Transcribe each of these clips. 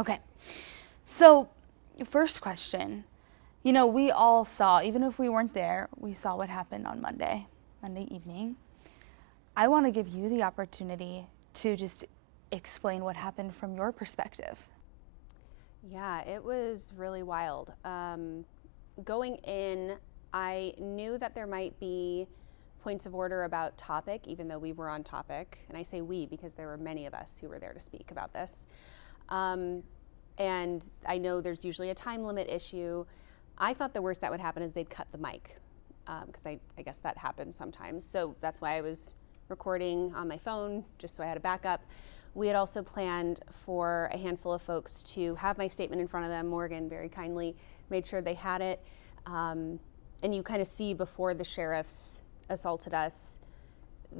Okay. So, first question. You know, we all saw, even if we weren't there, we saw what happened on Monday evening. I want to give you the opportunity to just explain what happened from your perspective. Yeah, it was really wild. Going in, I knew that there might be points of order about topic, even though we were on topic. And I say we because there were many of us who were there to speak about this. And I know there's usually a time limit issue. I thought the worst that would happen is they'd cut the mic, because I guess that happens sometimes. So that's why I was recording on my phone, just so I had a backup. We had also planned for a handful of folks to have my statement in front of them. Morgan very kindly made sure they had it. And you kind of see before the sheriffs assaulted us,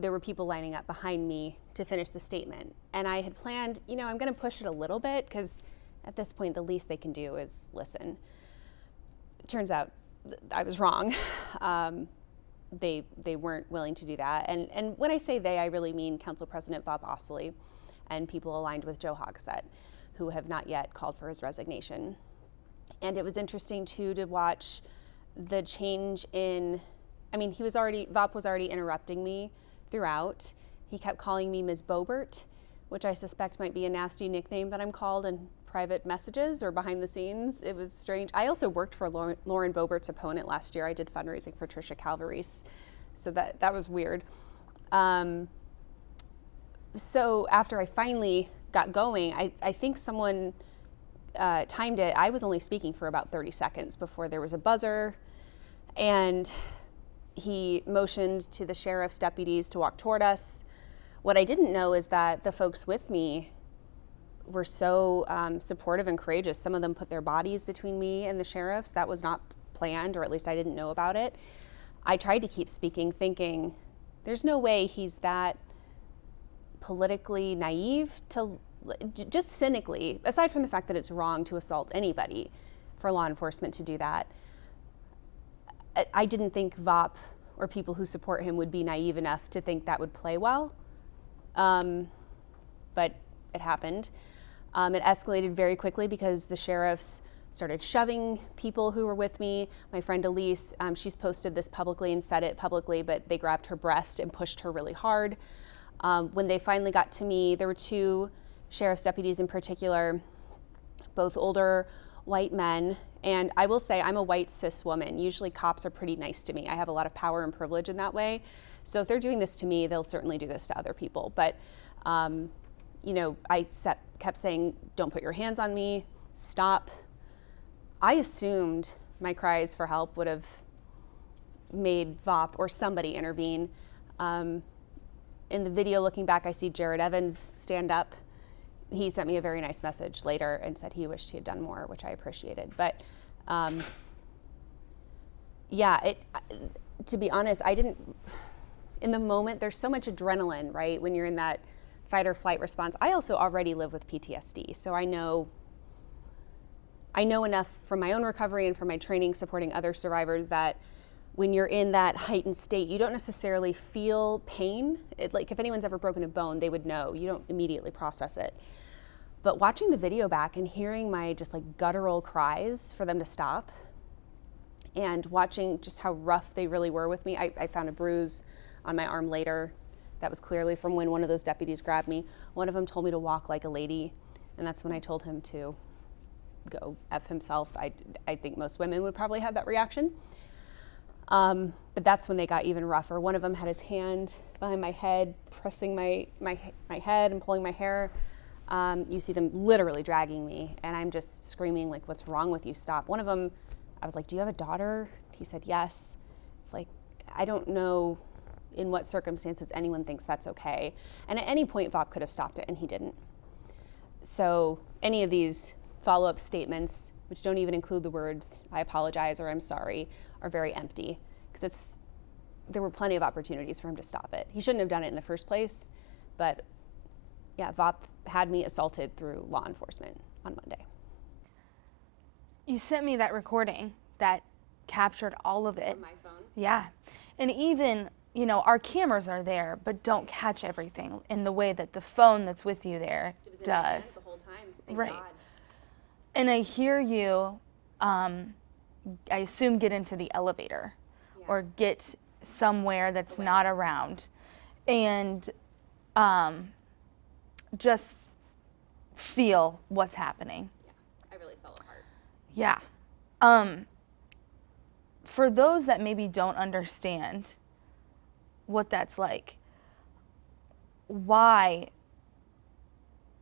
there were people lining up behind me to finish the statement. And I had planned, you know, I'm going to push it a little bit because at this point, the least they can do is listen. It turns out I was wrong. They weren't willing to do that. And when I say they, I really mean Council President Bob Ostley and people aligned with Joe Hogsett, who have not yet called for his resignation. And it was interesting, too, to watch the change in, I mean, Vop was already interrupting me throughout. He kept calling me Ms. Bobert, which I suspect might be a nasty nickname that I'm called in private messages or behind the scenes. It was strange. I also worked for Lauren Bobert's opponent last year. I did fundraising for Tricia Calvarese, so that was weird. So after I finally got going, I think someone timed it. I was only speaking for about 30 seconds before there was a buzzer, and he motioned to the sheriff's deputies to walk toward us. What I didn't know is that the folks with me were so supportive and courageous. Some of them put their bodies between me and the sheriffs. That was not planned, or at least I didn't know about it. I tried to keep speaking, thinking, there's no way he's that politically naive to, just cynically, aside from the fact that it's wrong to assault anybody, for law enforcement to do that. I didn't think VOP or people who support him would be naive enough to think that would play well, but it happened. It escalated very quickly because the sheriffs started shoving people who were with me. My friend Elise, she's posted this publicly and said it publicly, but they grabbed her breast and pushed her really hard. When they finally got to me, there were two sheriff's deputies in particular, both older white men. And I will say I'm a white cis woman. Usually cops are pretty nice to me. I have a lot of power and privilege in that way. So if they're doing this to me, they'll certainly do this to other people. But you know, I kept saying, don't put your hands on me, stop. I assumed my cries for help would have made VOP or somebody intervene. In the video looking back, I see Jared Evans stand up. He sent me a very nice message later and said he wished he had done more, which I appreciated. But yeah, to be honest, I didn't, in the moment, there's so much adrenaline, right? When you're in that fight or flight response. I also already live with PTSD, so I know enough from my own recovery and from my training supporting other survivors that when you're in that heightened state, you don't necessarily feel pain. Like if anyone's ever broken a bone, they would know. You don't immediately process it. But watching the video back and hearing my just like guttural cries for them to stop, and watching just how rough they really were with me. I found a bruise on my arm later. That was clearly from when one of those deputies grabbed me. One of them told me to walk like a lady, and that's when I told him to go F himself. I think most women would probably have that reaction. But that's when they got even rougher. One of them had his hand behind my head, pressing my head and pulling my hair. You see them literally dragging me, and I'm just screaming like, what's wrong with you? Stop. One of them, I was like, do you have a daughter? He said, yes. It's like, I don't know in what circumstances anyone thinks that's okay. And at any point, VOP could have stopped it, and he didn't. So any of these follow-up statements, which don't even include the words, I apologize or I'm sorry, are very empty, because there were plenty of opportunities for him to stop it. He shouldn't have done it in the first place, but yeah, VOP had me assaulted through law enforcement on Monday. You sent me that recording that captured all of it. On my phone? Yeah. And even, you know, our cameras are there, but don't catch everything in the way that the phone that's with you there It was in does. my hand the whole time, thank Right. God. And I hear you, I assume, get into the elevator or get somewhere that's not around and just feel what's happening. I really fell apart. Yeah. For those that maybe don't understand what that's like, why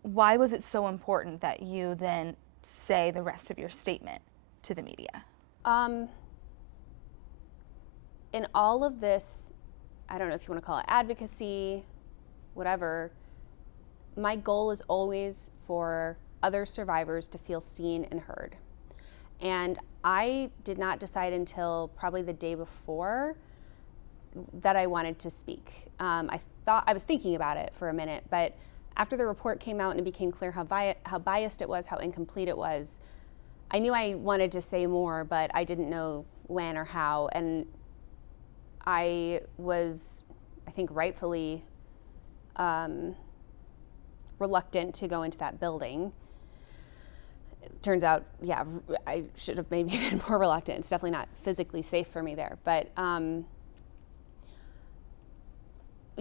was it so important that you then say the rest of your statement to the media? In all of this, I don't know if you want to call it advocacy, whatever, my goal is always for other survivors to feel seen and heard. And I did not decide until probably the day before that I wanted to speak. I was thinking about it for a minute, but after the report came out and it became clear how biased it was, how incomplete it was, I knew I wanted to say more, but I didn't know when or how. And I was, I think, rightfully reluctant to go into that building. Turns out, yeah, I should have maybe been more reluctant. It's definitely not physically safe for me there. But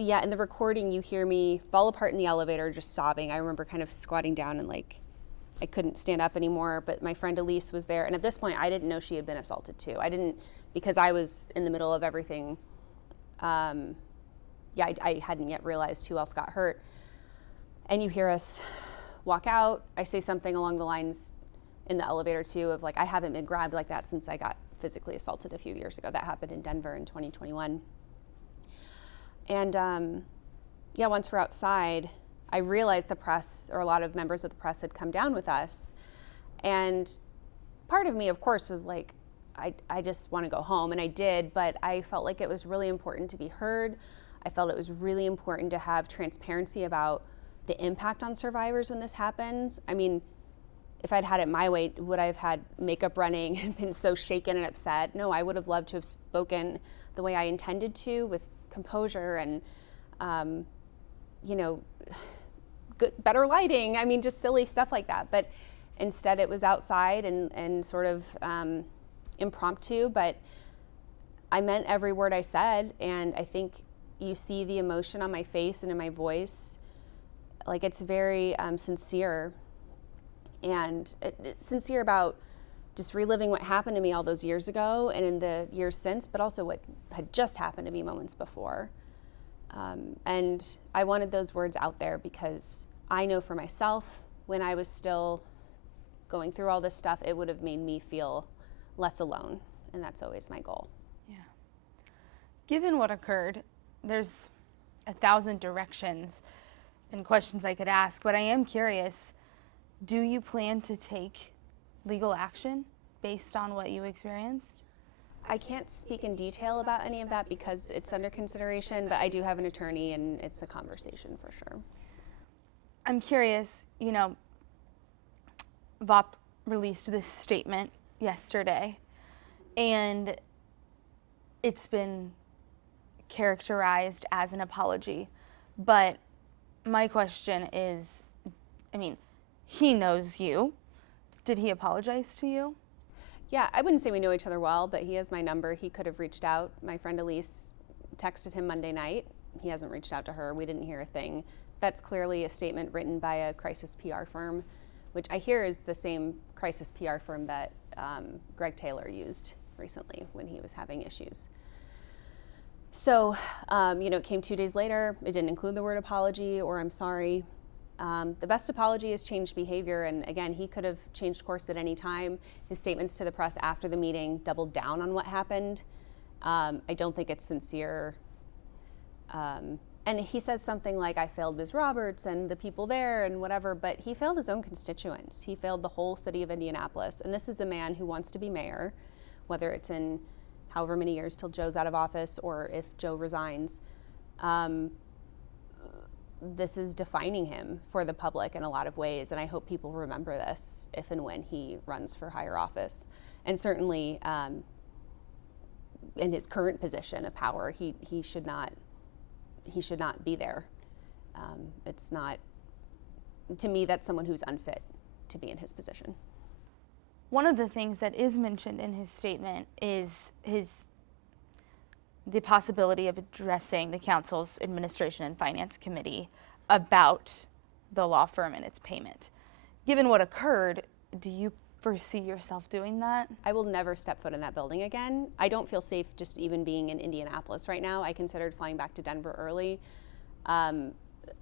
yeah, in the recording, you hear me fall apart in the elevator, just sobbing. I remember kind of squatting down and like, I couldn't stand up anymore, but my friend Elise was there. And at this point, I didn't know she had been assaulted too. I didn't, because I was in the middle of everything. I hadn't yet realized who else got hurt. And you hear us walk out. I say something along the lines in the elevator too of like, I haven't been grabbed like that since I got physically assaulted a few years ago. That happened in Denver in 2021. And once we're outside, I realized the press, or a lot of members of the press, had come down with us. And part of me, of course, was like, I just want to go home, and I did, but I felt like it was really important to be heard. I felt it was really important to have transparency about the impact on survivors when this happens. I mean, if I'd had it my way, would I have had makeup running and been so shaken and upset? No, I would have loved to have spoken the way I intended to, with composure and, better lighting. I mean, just silly stuff like that. But instead it was outside and sort of impromptu, but I meant every word I said. And I think you see the emotion on my face and in my voice. Like, it's very sincere, and sincere about just reliving what happened to me all those years ago and in the years since, but also what had just happened to me moments before. And I wanted those words out there because I know for myself, when I was still going through all this stuff, it would have made me feel less alone. And that's always my goal. Yeah. Given what occurred, there's 1,000 directions and questions I could ask, but I am curious, do you plan to take legal action based on what you experienced? I can't speak in detail about any of that because it's under consideration, but I do have an attorney and it's a conversation for sure. I'm curious, VOP released this statement yesterday, and it's been characterized as an apology. But my question is, he knows you. Did he apologize to you? Yeah, I wouldn't say we know each other well, but he has my number. He could have reached out. My friend Elise texted him Monday night. He hasn't reached out to her. We didn't hear a thing. That's clearly a statement written by a crisis PR firm, which I hear is the same crisis PR firm that Greg Taylor used recently when he was having issues. So, it came 2 days later. It didn't include the word apology or I'm sorry. The best apology is changed behavior, and again, he could have changed course at any time. His statements to the press after the meeting doubled down on what happened. I don't think it's sincere. And he says something like, I failed Ms. Roberts and the people there and whatever, but he failed his own constituents. He failed the whole city of Indianapolis, and this is a man who wants to be mayor, whether it's in however many years till Joe's out of office or if Joe resigns. This is defining him for the public in a lot of ways, and I hope people remember this if and when he runs for higher office. And certainly in his current position of power, he should not be there. It's not, to me, that's someone who's unfit to be in his position. One of the things that is mentioned in his statement is the possibility of addressing the council's administration and finance committee about the law firm and its payment. Given what occurred, do you foresee yourself doing that? I will never step foot in that building again. I don't feel safe just even being in Indianapolis right now. I considered flying back to Denver early.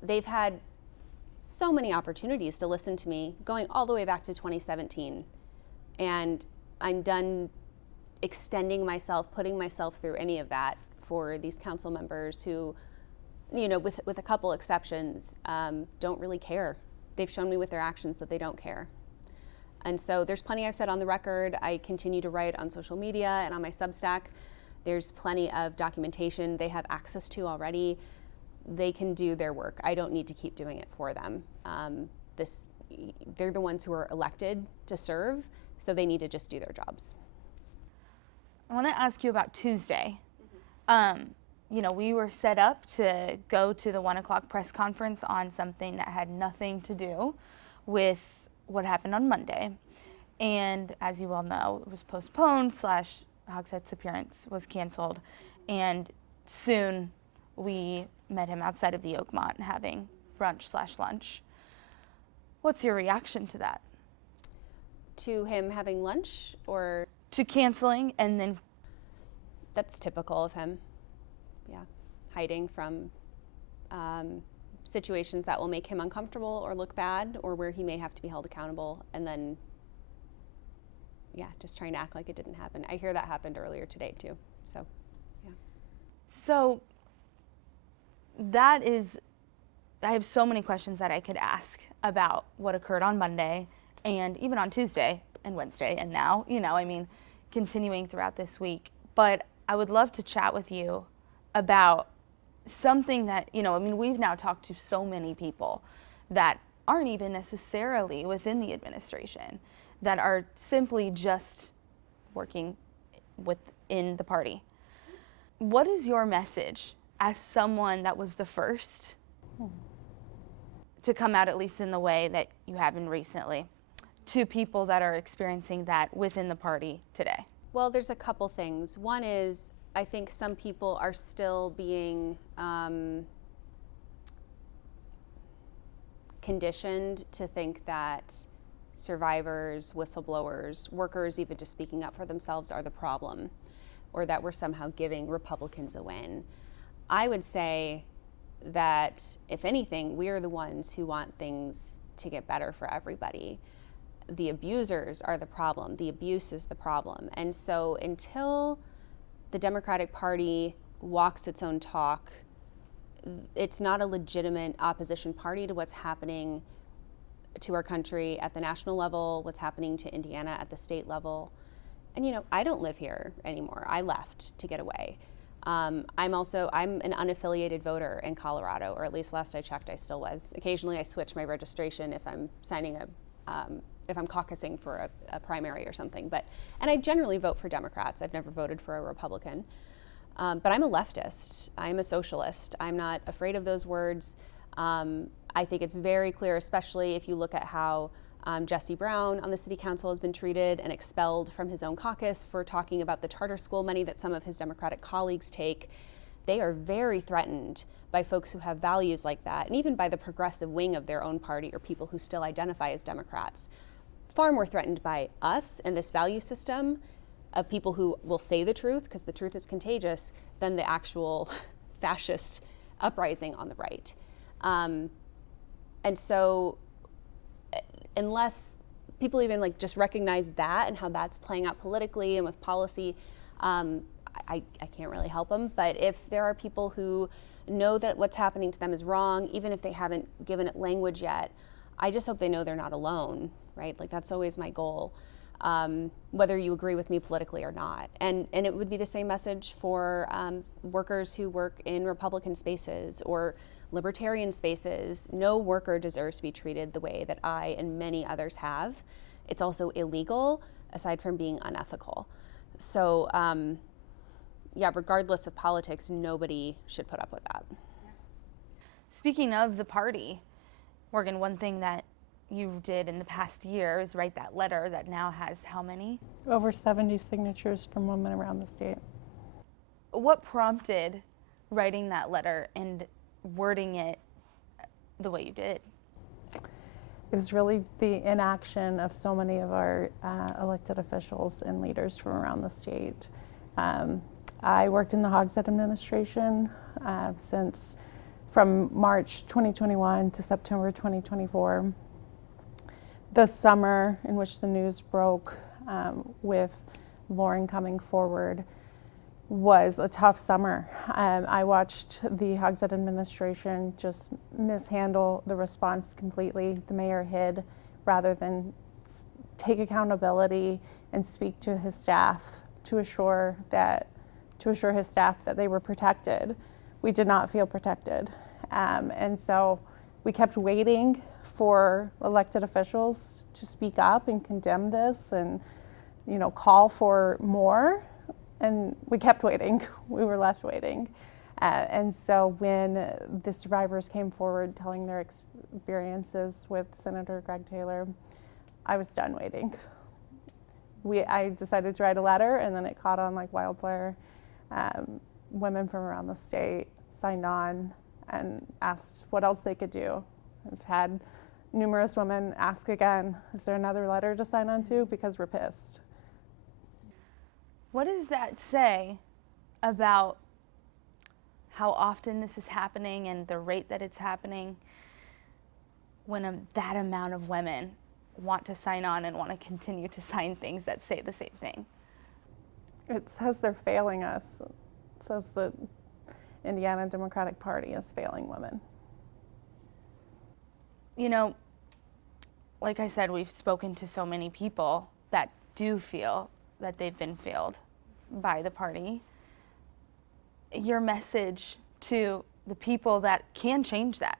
They've had so many opportunities to listen to me, going all the way back to 2017. And I'm done extending myself, putting myself through any of that for these council members who, you know, with a couple exceptions, don't really care. They've shown me with their actions that they don't care. And so there's plenty I've said on the record. I continue to write on social media and on my Substack. There's plenty of documentation they have access to already. They can do their work. I don't need to keep doing it for them. They're the ones who are elected to serve, so they need to just do their jobs. I want to ask you about Tuesday. You know, we were set up to go to the 1 o'clock press conference on something that had nothing to do with what happened on Monday. And as you all know, it was postponed / Hogsett's appearance was canceled. And soon we met him outside of the Oakmont having brunch / lunch. What's your reaction to that? To him having lunch, or? To canceling and then. That's typical of him. Yeah, hiding from situations that will make him uncomfortable or look bad, or where he may have to be held accountable, and then, yeah, just trying to act like it didn't happen. I hear that happened earlier today too, so, yeah. So that is, I have so many questions that I could ask about what occurred on Monday and even on Tuesday and Wednesday and now, you know, I mean, continuing throughout this week. But I would love to chat with you about something that, you know, I mean, we've now talked to so many people that aren't even necessarily within the administration, that are simply just working within the party. What is your message as someone that was the first to come out, at least in the way that you have been recently, to people that are experiencing that within the party today? Well, there's a couple things. One is, I think some people are still being conditioned to think that survivors, whistleblowers, workers even just speaking up for themselves are the problem, or that we're somehow giving Republicans a win. I would say that, if anything, we are the ones who want things to get better for everybody. The abusers are the problem. The abuse is the problem. And so until the Democratic Party walks its own talk, it's not a legitimate opposition party to what's happening to our country at the national level, what's happening to Indiana at the state level. And, you know, I don't live here anymore. I left to get away. I'm an unaffiliated voter in Colorado, or at least last I checked, I still was. Occasionally I switch my registration if I'm if I'm caucusing for a primary or something. And I generally vote for Democrats. I've never voted for a Republican. But I'm a leftist. I'm a socialist. I'm not afraid of those words. I think it's very clear, especially if you look at how Jesse Brown on the city council has been treated and expelled from his own caucus for talking about the charter school money that some of his Democratic colleagues take. They are very threatened by folks who have values like that, and even by the progressive wing of their own party, or people who still identify as Democrats. Far more threatened by us and this value system of people who will say the truth, because the truth is contagious, than the actual fascist uprising on the right. And so unless people even just recognize that and how that's playing out politically and with policy, I can't really help them. But if there are people who know that what's happening to them is wrong, even if they haven't given it language yet, I just hope they know they're not alone, right? That's always my goal, whether you agree with me politically or not. And it would be the same message for workers who work in Republican spaces or libertarian spaces. No worker deserves to be treated the way that I and many others have. It's also illegal, aside from being unethical. So, yeah, regardless of politics, nobody should put up with that. Speaking of the party, Morgan, one thing that you did in the past year is write that letter that now has how many? Over 70 signatures from women around the state. What prompted writing that letter and wording it the way you did? It was really the inaction of so many of our elected officials and leaders from around the state. I worked in the Hogsett administration from March 2021 to September 2024. The summer in which the news broke with Lauren coming forward was a tough summer. I watched the Hogsett administration just mishandle the response completely. The mayor hid rather than take accountability and speak to his staff to assure his staff that they were protected. We did not feel protected. And so we kept waiting for elected officials to speak up and condemn this and, call for more. And we kept waiting. We were left waiting. And so when the survivors came forward telling their experiences with Senator Greg Taylor, I was done waiting. I decided to write a letter, and then it caught on like wildfire. Women from around the state signed on and asked what else they could do. I've had numerous women ask again, is there another letter to sign on to? Because we're pissed. What does that say about how often this is happening and the rate that it's happening when that amount of women want to sign on and want to continue to sign things that say the same thing? It says they're failing us. It says the Indiana Democratic Party is failing women. Like I said, we've spoken to so many people that do feel that they've been failed by the party. Your message to the people that can change that,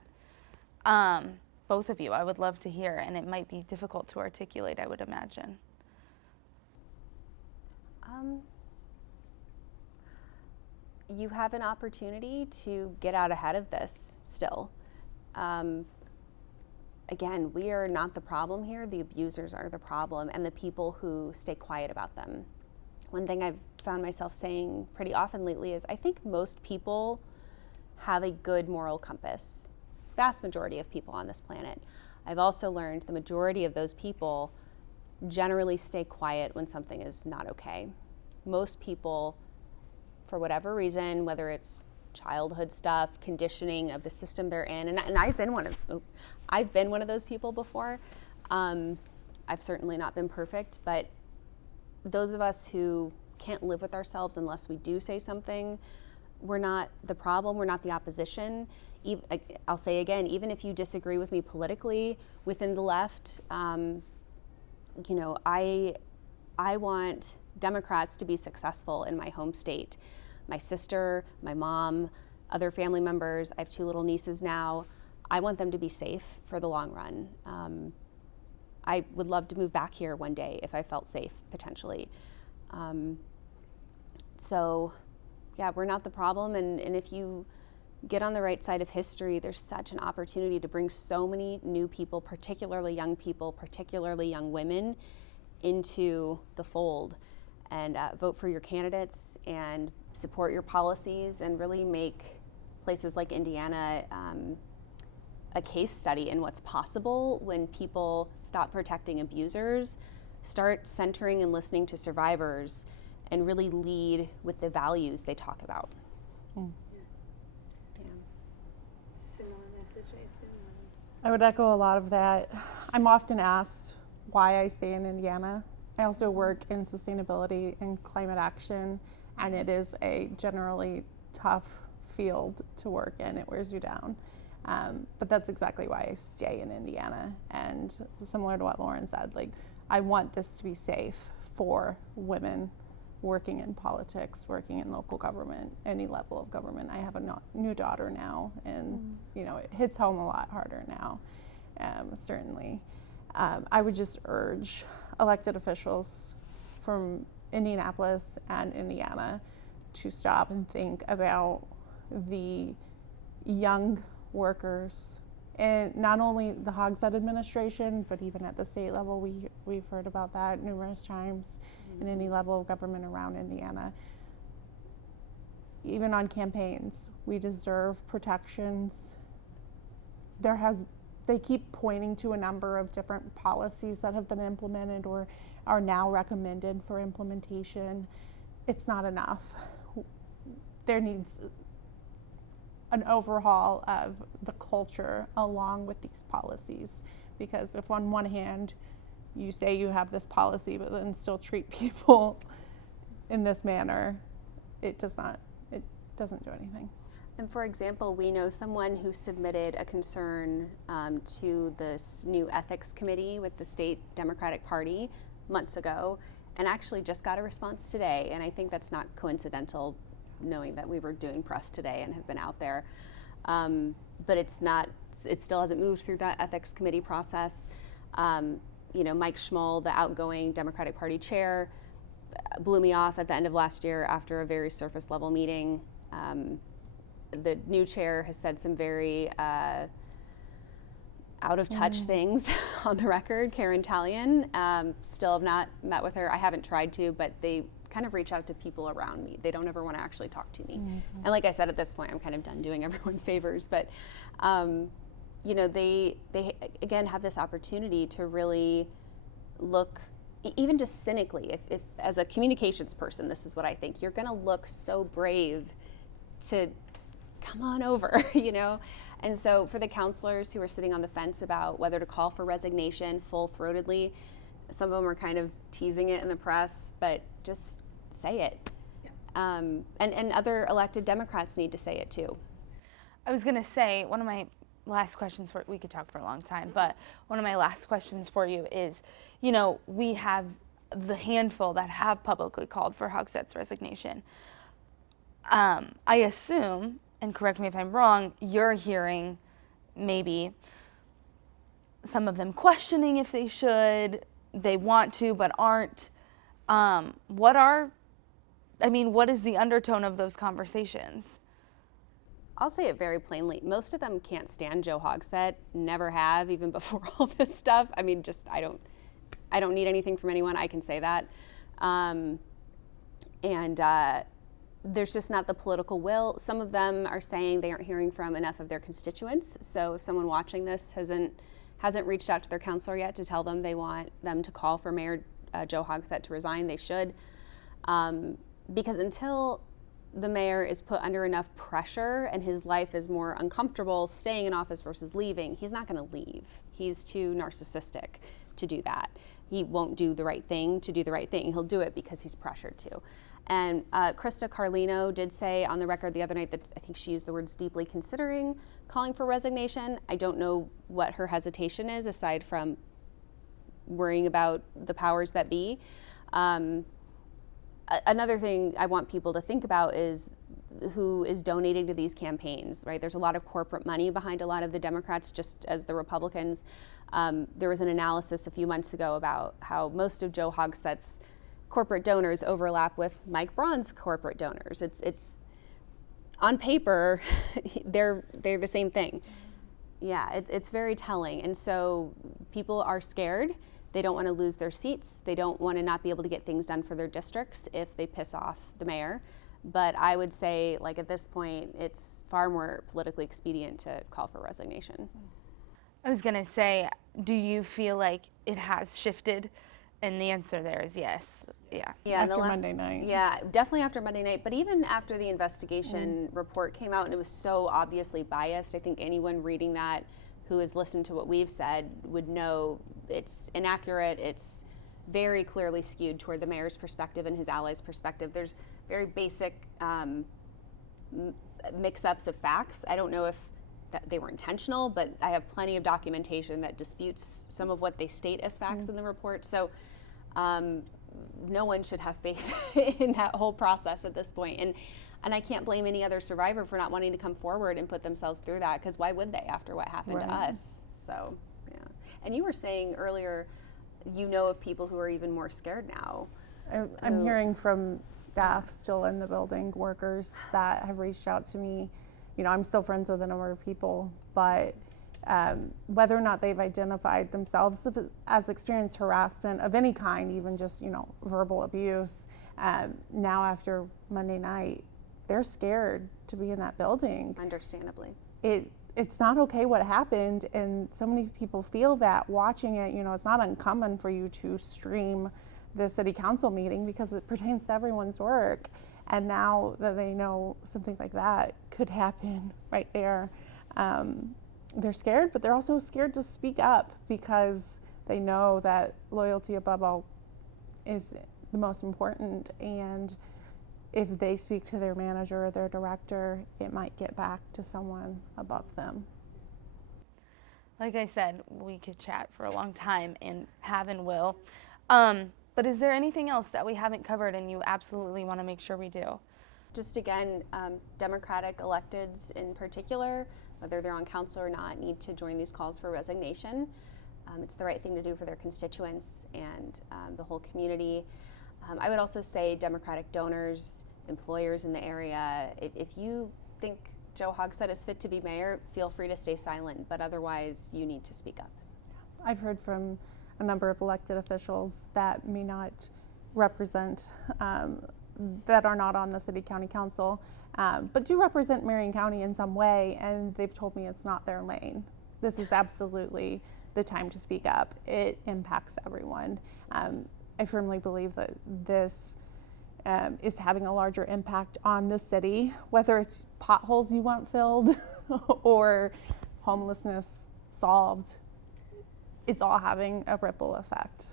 both of you, I would love to hear, and it might be difficult to articulate, I would imagine. You have an opportunity to get out ahead of this still. Again, we are not the problem here. The abusers are the problem, and the people who stay quiet about them. One thing I've found myself saying pretty often lately is I think most people have a good moral compass. Vast majority of people on this planet. I've also learned the majority of those people generally stay quiet when something is not okay. Most people, for whatever reason, whether it's childhood stuff, conditioning of the system they're in, and I've been one of those people before. I've certainly not been perfect, but those of us who can't live with ourselves unless we do say something, we're not the problem, we're not the opposition. I'll say again, even if you disagree with me politically within the left, I want Democrats to be successful in my home state. My sister, my mom, other family members, I have 2 little nieces now. I want them to be safe for the long run. I would love to move back here one day if I felt safe, potentially. So, yeah, we're not the problem, and if you get on the right side of history, there's such an opportunity to bring so many new people, particularly young people, particularly young women, into the fold. And vote for your candidates and support your policies and really make places like Indiana a case study in what's possible when people stop protecting abusers, start centering and listening to survivors, and really lead with the values they talk about. Similar message, I assume. I would echo a lot of that. I'm often asked why I stay in Indiana. I also work in sustainability and climate action, and it is a generally tough field to work in. It wears you down. But that's exactly why I stay in Indiana. And similar to what Lauren said, I want this to be safe for women working in politics, working in local government, any level of government. I have a new daughter now, and it hits home a lot harder now, certainly. I would just urge elected officials from Indianapolis and Indiana to stop and think about the young workers And not only the Hogsett administration, but even at the state level, we've heard about that numerous times in any level of government around Indiana. Even on campaigns, we deserve protections. They keep pointing to a number of different policies that have been implemented or are now recommended for implementation. It's not enough. There needs an overhaul of the culture along with these policies, because if on one hand you say you have this policy but then still treat people in this manner, it doesn't do anything. And for example, we know someone who submitted a concern to this new ethics committee with the state Democratic Party months ago, and actually just got a response today. And I think that's not coincidental, knowing that we were doing press today and have been out there. But it still hasn't moved through that ethics committee process. Mike Schmull, the outgoing Democratic Party chair, blew me off at the end of last year after a very surface level meeting. The new chair has said some very out of touch things on the record. Karen Talion, still have not met with her. I haven't tried to, but they kind of reach out to people around me. They don't ever want to actually talk to me. And like I said, at this point, I'm kind of done doing everyone favors. But they again have this opportunity to really look, even just cynically. If as a communications person, this is what I think. You're going to look so brave to come on over, And so for the counselors who are sitting on the fence about whether to call for resignation full-throatedly, some of them are kind of teasing it in the press, but just say it. Yeah. And other elected Democrats need to say it too. I was going to say, one of my last questions we could talk for a long time, but one of my last questions for you is, we have the handful that have publicly called for Hogsett's resignation. I assume, and correct me if I'm wrong, you're hearing maybe some of them questioning if they should, they want to but aren't. What is the undertone of those conversations? I'll say it very plainly. Most of them can't stand Joe Hogsett, never have, even before all this stuff. I don't need anything from anyone, I can say that. There's just not the political will. Some of them are saying they aren't hearing from enough of their constituents. So if someone watching this hasn't reached out to their counselor yet to tell them they want them to call for Mayor Joe Hogsett to resign, they should. Because until the mayor is put under enough pressure and his life is more uncomfortable staying in office versus leaving, he's not going to leave. He's too narcissistic to do that. He won't do the right thing to do the right thing. He'll do it because he's pressured to. And Krista Carlino did say on the record the other night that I think she used the words deeply considering calling for resignation. I don't know what her hesitation is aside from worrying about the powers that be. Another thing I want people to think about is who is donating to these campaigns, right? There's a lot of corporate money behind a lot of the Democrats, just as the Republicans. There was an analysis a few months ago about how most of Joe Hogsett's corporate donors overlap with Mike Braun's corporate donors. It's on paper, they're the same thing. Yeah, it's very telling. And so people are scared. They don't want to lose their seats. They don't want to not be able to get things done for their districts if they piss off the mayor. But I would say, at this point, it's far more politically expedient to call for resignation. I was going to say, do you feel like it has shifted? And the answer there is yes. Yeah. After Monday night. Yeah, definitely after Monday night. But even after the investigation report came out and it was so obviously biased, I think anyone reading that who has listened to what we've said would know it's inaccurate. It's very clearly skewed toward the mayor's perspective and his allies' perspective. There's very basic mix-ups of facts. I don't know if they were intentional, but I have plenty of documentation that disputes some of what they state as facts in the report. So no one should have faith in that whole process at this point. And I can't blame any other survivor for not wanting to come forward and put themselves through that, because why would they after what happened to us? So, yeah. And you were saying earlier, of people who are even more scared now. I'm hearing from staff still in the building, workers that have reached out to me. I'm still friends with a number of people, but whether or not they've identified themselves as experienced harassment of any kind, even just, verbal abuse. Now after Monday night, they're scared to be in that building. Understandably. It's not okay what happened, and so many people feel that watching it. It's not uncommon for you to stream the city council meeting because it pertains to everyone's work. And now that they know something like that could happen right there, they're scared, but they're also scared to speak up because they know that loyalty above all is the most important. And if they speak to their manager or their director, it might get back to someone above them. Like I said, we could chat for a long time and have and will. But is there anything else that we haven't covered and you absolutely want to make sure we do? Just again, Democratic electeds in particular, whether they're on council or not, need to join these calls for resignation. It's the right thing to do for their constituents and the whole community. I would also say Democratic donors, employers in the area, if you think Joe Hogsett is fit to be mayor, feel free to stay silent, but otherwise you need to speak up. I've heard from a number of elected officials that may not represent, that are not on the City-County Council, but do represent Marion County in some way, and they've told me it's not their lane. This is absolutely the time to speak up. It impacts everyone. I firmly believe that this is having a larger impact on the city, whether it's potholes you want filled or homelessness solved. It's all having a ripple effect.